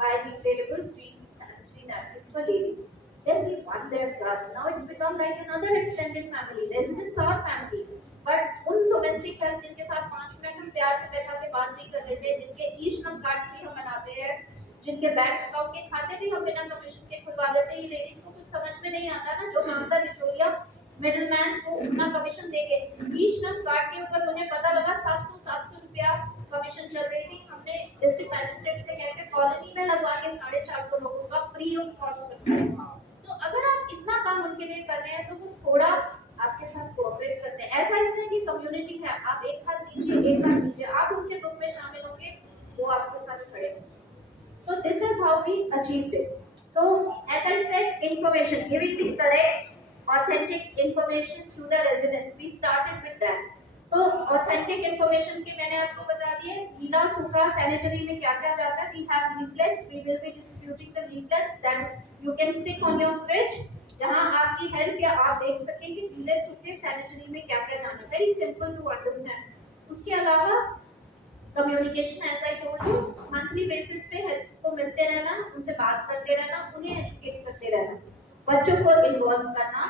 biodegradable free sanitary napkins for ladies. Then we won their trust. Now it's become like another extended family. Residents are family. But उन डोमेस्टिक हेल्थ जिनके साथ 5 minute हम प्यार से बैठा के बात नहीं कर लेते, जिनके ई श्रम कार्ड भी हम बनाते हैं, जिनके बैंक अकाउंट के खाते भी हम बिना कमीशन के खुलवा देते हैं, लेडीज को कुछ समझ में नहीं आता ना, जो मांगता बिचौलिया मिडिलमैन को उतना कमीशन देके। ई श्रम कार्ड के ऊपर मुझे पता लगा 700 रुपया कमीशन चल रही थी। हमने डिस्ट्रिक्ट मैजिस्ट्रेट से कह के कॉलोनी में लगवा के 450 लोगों का फ्री ऑफ कॉस्ट करवाया। तो अगर आप इतना काम उनके लिए कर रहे हैं तो वो थोड़ा आपके साथ कोऑपरेट करते हैं। ऐसा इसमें कि कम्युनिटी है, आप एक हाथ दीजिए एक हाथ दीजिए, आप उनके दुख में शामिल होंगे, वो आपके साथ खड़े होंगे। So this is how we achieved it. So as I said, information, giving the correct, authentic information to the residents. We started with that. तो authentic information के मैंने आपको बता दिए, गीला सूखा सैनिटरी में क्या क्या जाता है। We have leaflets, we will be distributing the leaflets that you can stick on your fridge, जहाँ आपकी हेल्प या आप देख सकें कि गीले सूखे सैनिटरी में क्या क्या जाना है। Very simple to understand. उसके अलावा communication, as I told you, monthly basis पे हेल्प्स को मिलते रहना, उनसे बात करते रहना, उन्हें एजुकेट करते रहना, बच्चों को इन्वॉल्व करना,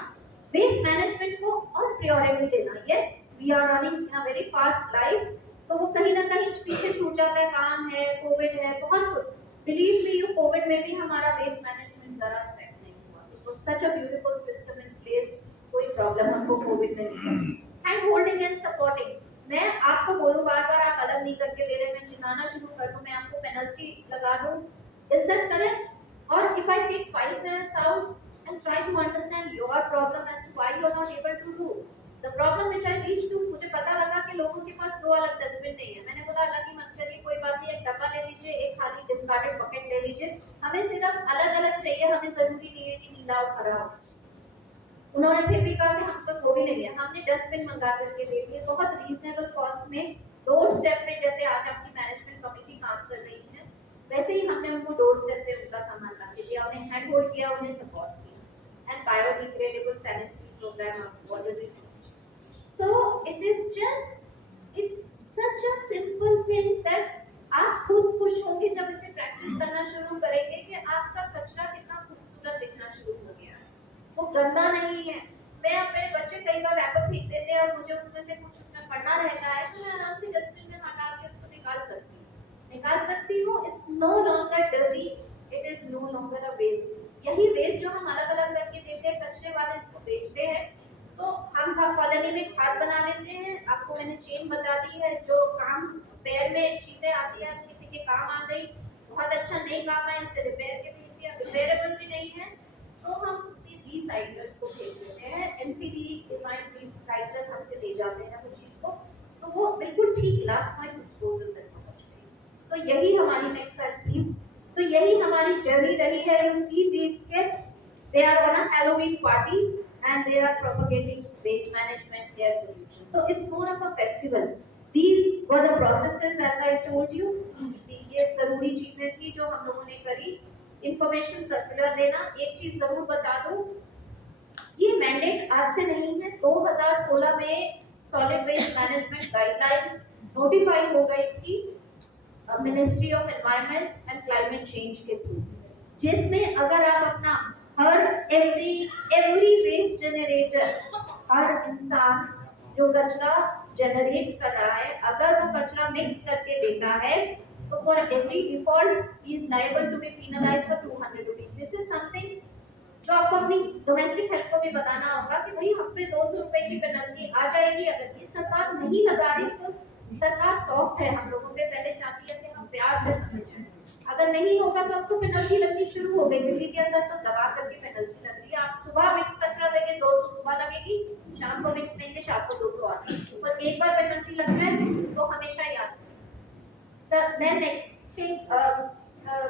वेस्ट मैनेजमेंट को और प्रायोरिटी देना। Yes, we are running in a very fast life, तो वो कहीं ना कहीं पीछे छूट जाता है, काम है, कोविड है, बहुत कुछ। बिलीव मी, यू कोविड में भी हमारा वेस्ट मैनेजमेंट जरा इफेक्ट नहीं हुआ। It was such a beautiful system in place, कोई प्रॉब्लम हमको कोविड में नहीं हुई। हैंड होल्डिंग एंड सपोर्टिंग, मैं आपको बोलूं बार बार आप अलग नहीं करके दे रहे, मैं चिल्लाना शुरू कर दूं, मैं आपको पेनल्टी लगा दूं, इज दैट करेक्ट? और if I take 5 minutes out and try to understand your problem as to why you are not able to do the problem which I reached to, मुझे पता लगा कि लोगों के पास 2 अलग डस्टबिन नहीं है। मैंने बोला अलग ही मत करिए, कोई बात नहीं, एक डब्बा ले लीजिए, एक खाली डिस्कार्डेड बकेट ले लीजिए, हमें सिर्फ अलग अलग चाहिए, हमें जरूरी नहीं है कि नीला और हरा हो। उन्होंने फिर भी कहा कि हम तो वो भी नहीं है, हमने डस्टबिन मंगा करके दे दिए बहुत रीजनेबल कॉस्ट में, डोर स्टेप पे। जैसे आज आपकी मैनेजमेंट कमेटी काम कर रही है, वैसे ही हमने उनको डोर स्टेप पे उनका सामान ला के दिया, उन्हें हैंड होल्ड किया, उन्हें सपोर्ट किया। And biodegradable sanitary program already. So it is just, it's such a simple thing that आप खुद खुश होंगे जब इसे प्रैक्टिस करना शुरू करेंगे कि आपका कचरा कितना खूबसूरत दिखना शुरू हो गया है, वो गंदा नहीं है। मैं अब, मेरे बच्चे कई बार रैपर फेंक देते हैं और मुझे उसमें से कुछ उसमें पढ़ना रहता है, तो मैं आराम से डस्टबिन में हटा के उसको निकाल सकती हूँ। It's no longer dirty, it is no longer a waste. यही वेस्ट जो हम अलग अलग करके देते हैं, कचरे वाले इसको बेचते हैं, तो हम कॉलोनी में खाद बना लेते हैं। आपको मैंने चेन बता दी है, जो काम स्पेयर में चीजें आती है, किसी के काम आ गई, बहुत अच्छा नहीं काम है, इसे रिपेयर के भेज दिया, रिपेयरेबल भी नहीं है, तो हम उसी रिसाइक्लर्स को भेज देते हैं। एनसीडी डिफाइंड रिसाइक्लर्स हमसे ले जाते हैं वो चीज को, तो वो बिल्कुल ठीक लास्ट पॉइंट डिस्पोजल तक पहुंचते हैं। तो यही हमारी नेक्स्ट स्लाइड प्लीज। तो यही हमारी जर्नी रही है। You see these kids, they are on a Halloween party and they are propagating waste management, air pollution. So it's more of a festival. These were the processes as I told you. ये जरूरी चीजें थी जो हम लोगों ने करी। Information circular देना, एक चीज जरूर बता दूं, ये मैंडेट आज से नहीं है। 2016 में solid waste management guidelines notified हो गई थी ministry of environment and climate change के थ्रू, जिसमें अगर आप अपना हर एवरी वेस्ट जनरेटर, हर इंसान जो कचरा जनरेट कर रहा है, अगर वो कचरा मिक्स करके देता है, तो फॉर एवरी डिफॉल्ट ही is liable to be penalised for 200 rupees. This is something जो आपको अपनी डोमेस्टिक हेल्थ को भी बताना होगा कि भाई हम पे 200 रुपए की पेनल्टी आ जाएगी। अगर ये सरकार नहीं लगा रही तो सरकार सॉफ्ट है हम लोगों पे, पहले चाहती है कि हम प्यार से समझें। अगर नहीं होगा तो आपको पेनल्टी लगनी शुरू हो गई। दिल्ली के अंदर तो दबा करके पेनल्टी लगती है। आप सुबह मिक्स कचरा देंगे 200 सुबह लगेगी, शाम को मिक्स देंगे शाम को 200 आएगी। पर एक बार पेनल्टी लग जाए तो हमेशा याद रखें। Sir then next thing,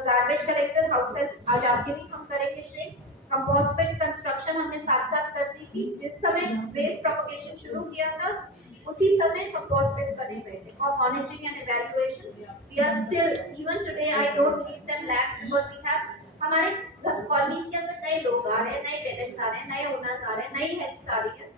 garbage collector house help आज आपके भी हम करेंगे ट्रेन। कंपोस्टमेंट कंस्ट्रक्शन हमने साथ साथ कर दी थी। जिस समय वेस्ट प्रोपगेशन शुरू किया था उसी समय कंपोस्टमेंट बने हुए थे। और monitoring and evaluation, we are still, even today I don't leave them lack, because we have, हमारे कॉलोनीज के अंदर नए लोग आ रहे हैं, नए टेनेंट्स आ रहे हैं, नए ओनर्स आ रहे हैं, नई हेल्प्स आ रही है।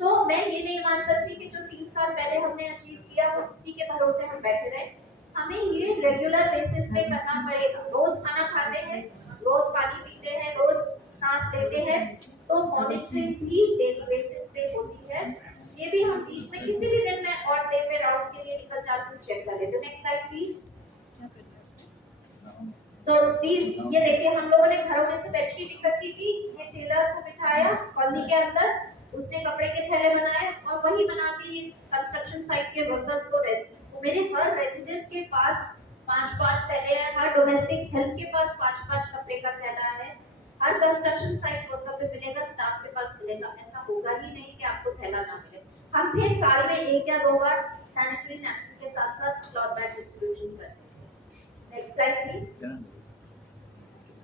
सो मैं ये नहीं मान सकती कि जो 3 साल पहले हमने अचीव किया वो उसी के भरोसे हम बैठे रहे। हमें ये रेगुलर बेसिस पे करना पड़ेगा। रोज खाना खाते हैं, रोज पानी पीते हैं, रोज सांस लेते हैं, तो मॉनिटरिंग भी डेली बेसिस पे होती है। ये भी हम बीच में किसी नेक्स्ट स्लाइड प्लीज। सो ये देखिए हम लोगों ने घरों में से बेडशीट इकट्ठी की, ये टेलर को बिठाया कॉलोनी के अंदर, उसने कपड़े के थैले बनाए और वही बना के कंस्ट्रक्शन साइट के वर्कर्स को, रेजिडेंट्स को, मेरे हर रेजिडेंट के पास 5-5 थैले हैं, हर डोमेस्टिक हेल्प के पास 5-5 कपड़े का थैला है, हर कंस्ट्रक्शन साइट वर्कर पे मिलेगा, स्टाफ के पास मिलेगा। ऐसा होगा ही नहीं कि आपको थैला ना मिले। हम फिर साल में 1 या 2 बार सैनिटरी नैपकिन के साथ साथ क्लॉथ बैग डिस्ट्रीब्यूशन करते हैं। Next slide please.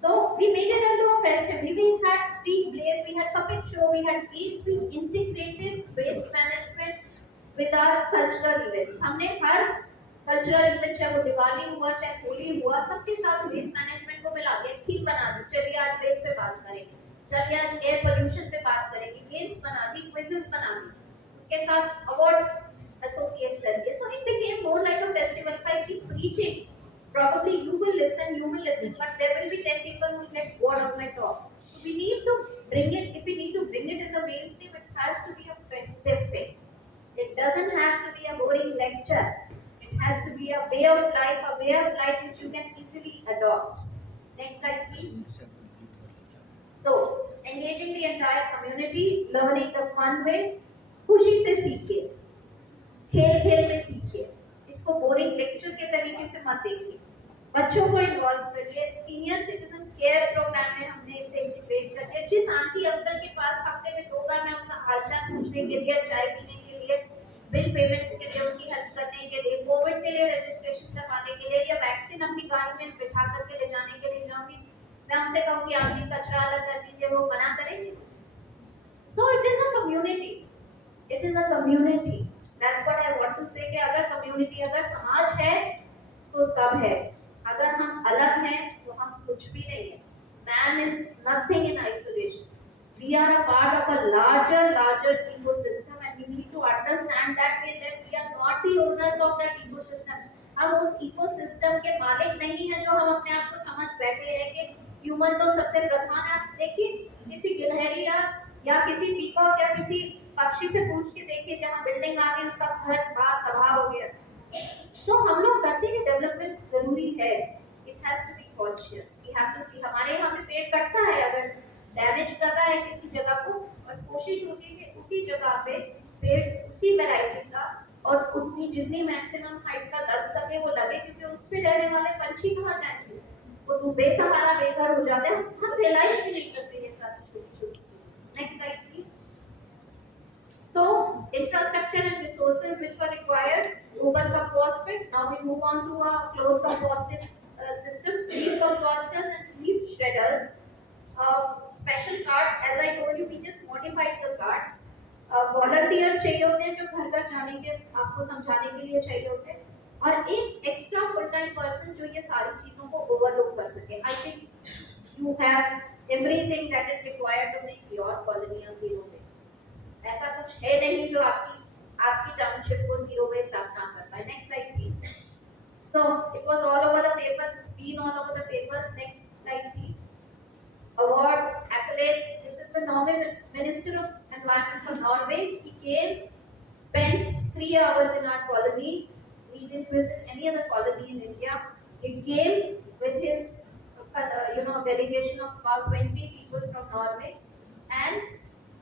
So we made it into a festival. We had street plays, we had puppet show, we had games, we integrated waste management with our cultural events. हमने हर cultural event, चाहे वो दिवाली हुआ चाहे होली हुआ, सबके साथ waste management को मिला के थीम बना दी। चलिए आज वेस्ट पे बात करेंगे, चलिए आज एयर पोल्यूशन पे बात करेंगे, गेम्स बना दी, क्विज़ेस बना दी, उसके साथ अवार्ड्स एसोसिएट कर दिए। So it became more like a festival. If I keep preaching, probably you will listen, but there will be 10 people who will get bored of my talk. So we need to bring it, if we need to bring it in the mainstream, it has to be a festive thing. It doesn't have to be a boring lecture. It has to be a way of life which you can easily adopt. Next slide please. So, engaging the entire community, learning the fun way, खुशी से सीखिए, खेल में सीखिए, इसको boring lecture के तरीके से मत देखिए, बच्चों को इन्वॉल्व करिए। सीनियर सिटीजन केयर प्रोग्राम में हमने इसे इंटीग्रेट कर दिया। जिस आंटी अंकल के पास हफ्ते में 100 बार मैं उनका हालचाल पूछने के लिए, चाय पीने के लिए, बिल पेमेंट के लिए, उनकी हेल्प करने के लिए, कोविड के लिए रजिस्ट्रेशन करवाने के लिए या वैक्सीन अपनी गाड़ी में बिठा करके ले जाने के लिए जाऊंगी, मैं उनसे कहूंगी आप भी कचरा अलग कर दीजिए, वो मना करेंगे? So it is a community. It is a community. That's what I want to say कि अगर community, अगर समाज है तो सब है, अगर हम अलग हैं तो हम कुछ भी नहीं है। Man is nothing in isolation. We are a part of a larger ecosystem and we need to understand that we are not the owners of that ecosystem. हम उस ecosystem के मालिक नहीं है जो हम अपने आप को समझ बैठे हैं कि ह्यूमन तो सबसे प्रधान है। देखिए किसी गिलहरी या किसी पीकॉक या किसी पक्षी से पूछ के देखिए जहाँ बिल्डिंग आ गई उसका घर तबाह हो गया। So हम लोग करते हैं डेवलपमेंट जरूरी है। It has to be conscious. We have to see हमारे यहाँ पे पेड़ कटता है अगर डैमेज कर रहा है किसी जगह को, और कोशिश होती है कि उसी जगह पे पेड़ उसी वैरायटी का और उतनी जितनी मैक्सिमम हाइट का लग सके वो लगे, क्योंकि उस पे रहने वाले पंछी कहाँ जाएंगे, वो तो बेसहारा बेघर हो जाते हैं। हम रियलाइज भी नहीं करते ये सारी छोटी छोटी चीजें। Next slide please. So infrastructure and resources which were required, open compost pit. Now we move on to a closed composting system, leaf composters and leaf shredders. Special carts, as I told you, we just modified the carts. Volunteers चाहिए होते हैं जो घर घर जाने के आपको समझाने के लिए चाहिए होते हैं, और एक एक्स्ट्रा फुल टाइम पर्सन जो ये सारी चीजों को ओवरलोड कर सके। I think you have everything that is required to make your colony a zero waste. ऐसा कुछ है नहीं जो आपकी टाउनशिप को जीरो वेस्ट आप ना कर पाए। Next slide please. So it was all over the papers, it's been all over the papers. Next slide please. Awards, accolades. This is the Norway Minister of Environment from Norway. He came, spent 3 hours in our colony. We didn't visit any other colony in India. He came with his delegation of about 20 people from Norway, and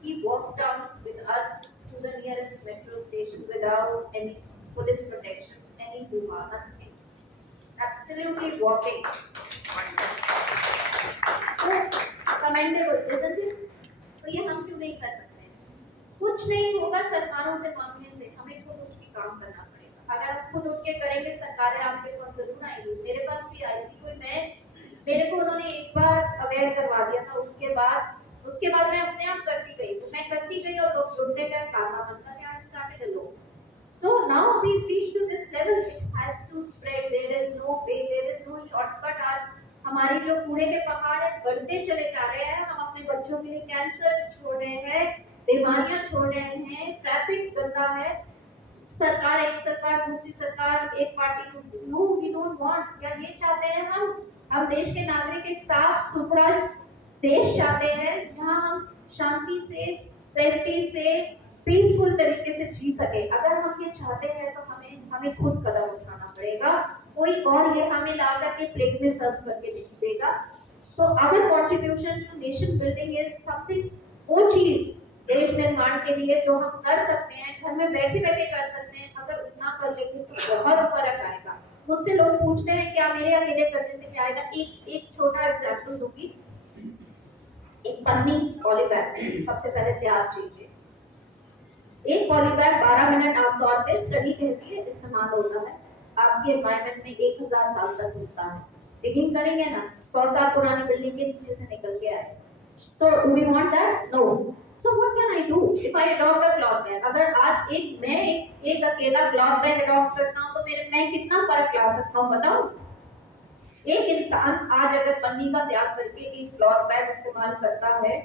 he walked down with us to the nearest metro station without any police protection, any hoo-ha, nothing. Absolutely walking. So commendable, isn't it? तो ये हम क्यों नहीं कर सकते? कुछ नहीं होगा सरकारों से मांगने से, हमें खुद उठ के काम करना पड़ेगा। अगर हम खुद उठ के करेंगे सरकारें आपके पास जरूर आएंगी। मेरे पास भी आई थी मेरे को उन्होंने एक बार अवेयर करवा दिया था, उसके बाद मैं अपने आप करती गई, तो मैं करती गई और लोग जुड़ते गए, काम बनता गया। I started alone. So now we've reached to this level. It has to spread. There is no way, there is no shortcut. आज हमारी जो कूड़े के पहाड़ है बढ़ते चले जा रहे हैं। हम अपने बच्चों के लिए कैंसर छोड़ रहे हैं, बीमारियां छोड़ रहे हैं, ट्रैफिक गंदा है, सरकार एक सरकार दूसरी सरकार, एक पार्टी दूसरी। No, we don't want. क्या ये चाहते हैं हम देश के नागरिक एक साफ सुथरा देश चाहते हैं जहां हम शांति से, सेफ्टी से, पीसफुल तरीके से जी सके। अगर हम ये चाहते हैं तो हमें खुद कदम उठाना पड़ेगा, कोई और ये हमें ला करके प्लेट में सर्व करके नहीं देगा। So our contribution to nation building is something, वो चीज देश निर्माण के लिए जो हम कर सकते हैं, घर में बैठे बैठे कर सकते हैं, अगर उतना कर लेंगे तो बहुत फर्क आएगा। मुझसे लोग पूछते हैं क्या मेरे अकेले करने से क्या आएगा। एक छोटा एग्जांपल दूंगी। एक पन्नी पॉलीबैग सबसे पहले तैयार कीजिए। एक पॉलीबैग 12 मिनट आमतौर पे स्टडी कहती है इस्तेमाल होता है, आपके एनवायरनमेंट में 1000 साल तक रुकता है। डिगिंग करेंगे ना, 100 साल पुरानी बिल्डिंग के नीचे से निकल के आए। So do we want that? No. So what can I do if I adopt a cloth bag? अगर आज मैं एक अकेला क्लॉथ बैग अडॉप्ट करता हूँ तो मैं कितना फर्क ला सकता हूँ बताओ। एक इंसान आज अगर पन्नी का त्याग करके एक क्लॉथ बैग इस्तेमाल करता है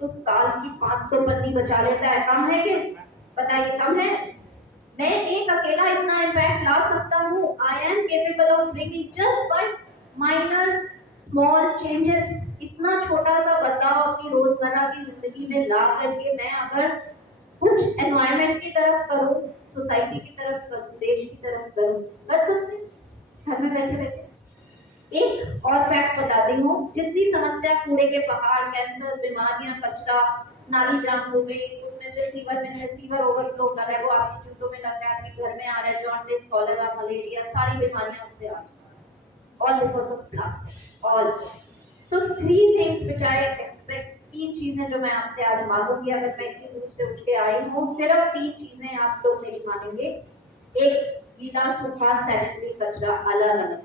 तो साल की 500 पन्नी बचा लेता है। कम है कि बताइए, कम है? मैं एक अकेला इतना इम्पैक्ट ला सकता हूँ। I am capable of bringing just by minor small changes. इतना छोटा सा बदलाव अपनी रोजमर्रा की जिंदगी में ला करके मैं अगर कुछ एनवायरनमेंट की तरफ करूँ, सोसाइटी की तरफ करूँ, देश की तरफ करूँ, कर सकते हैं घर में बैठे बैठे। एक और फैक्ट बताती हूँ, जितनी समस्या कूड़े के पहाड़, कैंसर, बीमारियां, कचरा, नाली जाम हो गई, उसमें से सीवर ओवरफ्लो कर रहा है, वो आपकी जूतों में लग रहा है, आपके घर में आ रहा है, जॉन्डिस, कॉलेरा, मलेरिया, सारी बीमारियां उससे आ रही हैं, all because of plastic. All so 3 things which I expect, 3 चीजें जो मैं आपसे आज मांगूंगी। अगर मैं इतनी दूर से उठ के आई हूँ, सिर्फ 3 चीजें आप लोग मेरी मानेंगे। एक, गीला सूखा सैनिटरी कचरा अलग अलग,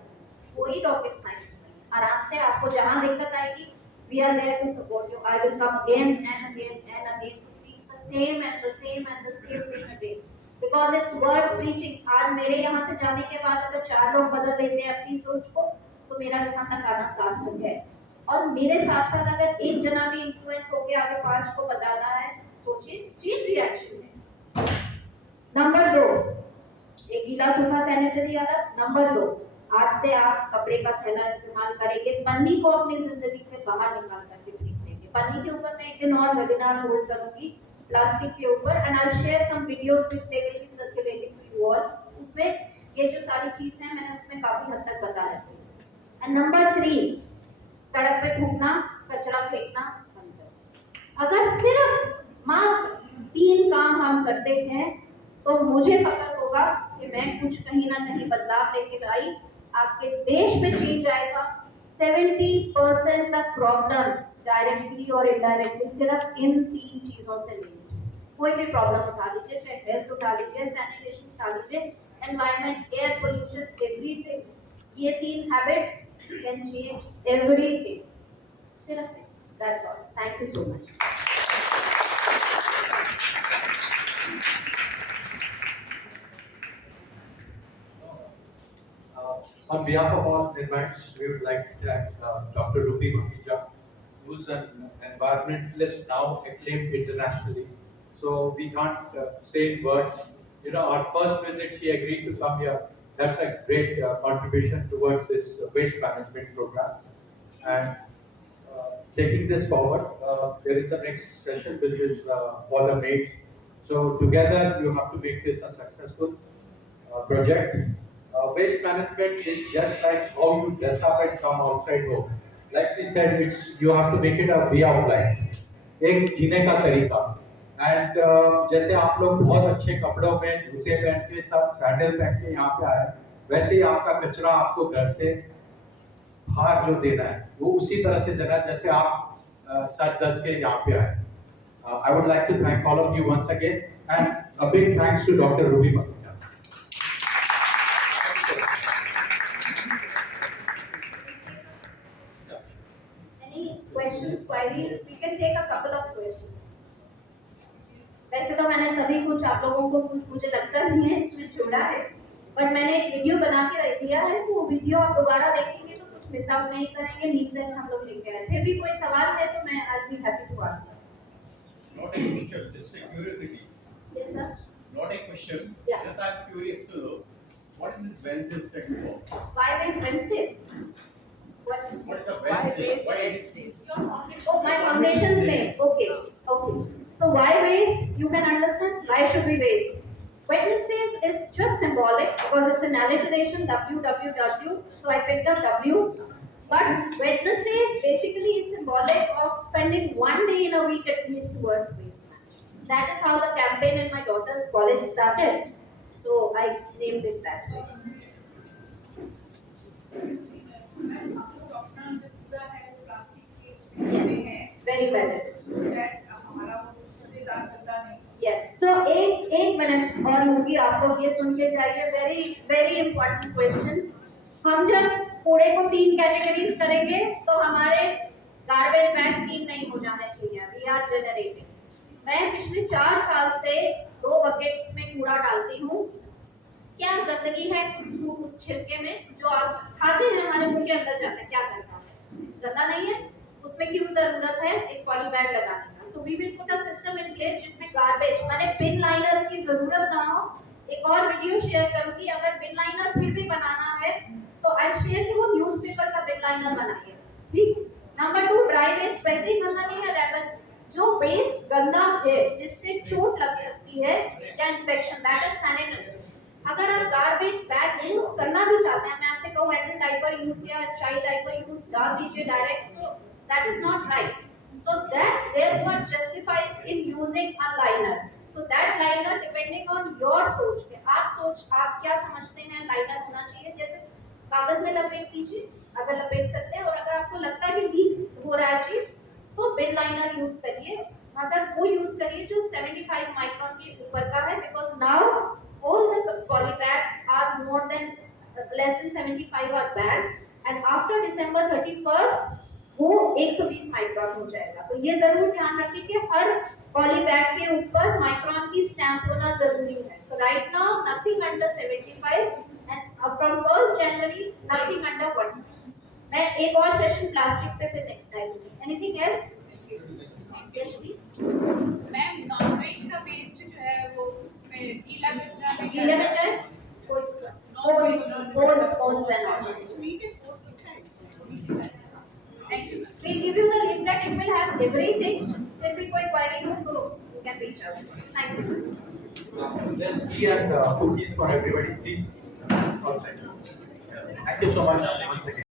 कोई रॉकेट साइंस नहीं, आराम से आपको जहां दिक्कत आएगी, we are there to support you. I will come again and again and again to preach the same and the same and the same thing again because it's worth preaching. आज मेरे यहाँ से जाने के बाद अगर 4 लोग बदल लेते हैं अपनी सोच को तो मेरा यहाँ तक आना सार्थक है। और मेरे साथ साथ अगर एक जना भी इन्फ्लुएंस होकर आगे 5 को बताता है, सोचिए चेन रिएक्शन है। नंबर 2, एक गीला सूखा सैनिटरी अलग। नंबर 2, आज से आप कपड़े का थैला इस्तेमाल करेंगे, पन्नी को अपनी जिंदगी से बाहर निकाल करके फेंकेंगे। पन्नी के ऊपर मैं एक दिन और वेबिनार होल्ड करूंगी प्लास्टिक के ऊपर, and I share some videos which they will be circulating to you all. उसमें ये जो सारी चीज है मैंने उसमें काफी हद तक बता रखी है। एंड नंबर 3, सड़क पे थूकना, कचरा फेंकना बंद करो। अगर सिर्फ मात्र 3 काम हम करते हैं तो मुझे पता होगा कि मैं कुछ कहीं ना कहीं बदलाव लेके आई, आपके देश में चेंज आएगा। 70% तक प्रॉब्लम डायरेक्टली और इनडायरेक्टली सिर्फ इन 3 चीजों से लिंक्ड है। कोई भी प्रॉब्लम उठा लीजिए, चाहे हेल्थ उठा लीजिए, सैनिटेशन उठा लीजिए, एनवायरनमेंट, एयर पोल्यूशन, एवरीथिंग, ये 3 हैबिट्स कैन चेंज एवरीथिंग। सिर्फ that's all. Thank you so much. On behalf of all Nirmains, we would like to thank Dr. Rupi Makhija, who's an environmentalist now acclaimed internationally. So we can't say in words. You know, our first visit, she agreed to come here. That's a great contribution towards this waste management program. And taking this forward, there is a next session which is for the maids. So together, you have to make this a successful project. Waste management is just like how you dress up and come outside home. Like she said, it's you have to make it a way of life, एक जीने का तरीका। And जैसे आप लोग बहुत अच्छे कपड़ों में जूते पहन के सब सैंडल पहन के यहाँ पे आए, वैसे ही आपका कचरा आपको घर से बाहर जो देना है वो उसी तरह से देना है जैसे आप सच धज के यहाँ पे आए। I would like to thank all of you once again and a big thanks to Dr. Ruby Makhija. Questions, queries? We can take a couple of questions. वैसे तो मैंने सभी कुछ आप लोगों को कुछ मुझे लगता नहीं है इसमें जोड़ा है, बट मैंने एक वीडियो बना के रख दिया है, तो वो वीडियो आप दोबारा देखेंगे तो कुछ मिस आउट नहीं करेंगे। लीक तक हम लोग लेके आए। फिर भी कोई सवाल है तो मैं I be happy to answer. Not a question, just a curiosity. Yes sir. Not a question. Yeah. Just I'm curious to know what is this Wednesday stand for? Why waste Wednesdays? What? What is the Why Wednesday? waste Why Wednesdays? Oh, my foundation's name. Okay. Okay. So why waste? You can understand. Why should we waste? Wednesdays is just symbolic because it's an alliteration WWW, so I picked up W. But Wednesdays basically is symbolic of spending one day in a week at least towards waste management. That is how the campaign in my daughter's college started. So I named it that way. Yes, very valid. Yes. So एक minute और लूंगी, आप लोग ये सुन के जाइए. Very very important question. हम जब कूड़े को 3 कैटेगरीज करेंगे तो हमारे गार्बेज बैग 3 नहीं हो जाने चाहिए. We are generating. मैं पिछले 4 साल से 2 बकेट्स में कूड़ा डालती हूँ. क्या गंदगी है उस छिलके में जो आप खाते हैं, हमारे मुंह के अंदर जाता है, क्या करता है? गंदा नहीं है. उसमें क्यों जरूरत है एक पॉली बैग लगाने का? So we will put a system in place जिसमें गार्बेज माने बिन लाइनर्स की जरूरत ना हो. एक और वीडियो शेयर करूंगी. अगर बिन लाइनर फिर भी बनाना है तो आई शेयर कि वो न्यूज़पेपर का बिन लाइनर बनाइए. ठीक. नंबर 2, ड्राई वेस्ट वैसे ही गंदा नहीं है. रेबन जो वेस्ट गंदा है जिससे चोट लग सकती है या इंफेक्शन, दैट इज सैनिटरी. अगर आप गार्बेज बैग यूज करना भी चाहते हैं, मैं आपसे कहूँ एडल्ट डायपर यूज या चाइल्ड डायपर यूज डाल दीजिए direct, so that is not right. So that therefore justifies in using a liner. So that liner depending on your सोच के, आप क्या समझते हैं लाइनर होना चाहिए. जैसे कागज में लपेट दीजिए अगर लपेट सकते हैं, और अगर आपको लगता है कि लीक हो रहा है चीज तो बिन लाइनर यूज करिए. अगर वो यूज करिए जो 75 माइक्रोन के ऊपर का है, because now all the poly bags are more than less than 75 are banned, and after December 31st वो 120 माइक्रोन हो जाएगा. तो ये जरूर ध्यान रखिए कि हर पॉली बैग के ऊपर माइक्रोन की स्टैंप होना जरूरी है. So right now nothing under 75 and from 1st January nothing under 1. मैं एक और सेशन प्लास्टिक पे फिर नेक्स्ट टाइम दूंगी. Anything else? Yes please. Ma'am non veg का वेस्ट जो है वो उसमें गीला मिर्चा गीले में जाए कोई bones and all. Meat is also okay. Thank you. We'll give you the leaflet. It will have everything. फिर भी कोई query हो तो you can reach out. Thank you. There's tea and cookies for everybody, please. Outside. Thank you so much once again.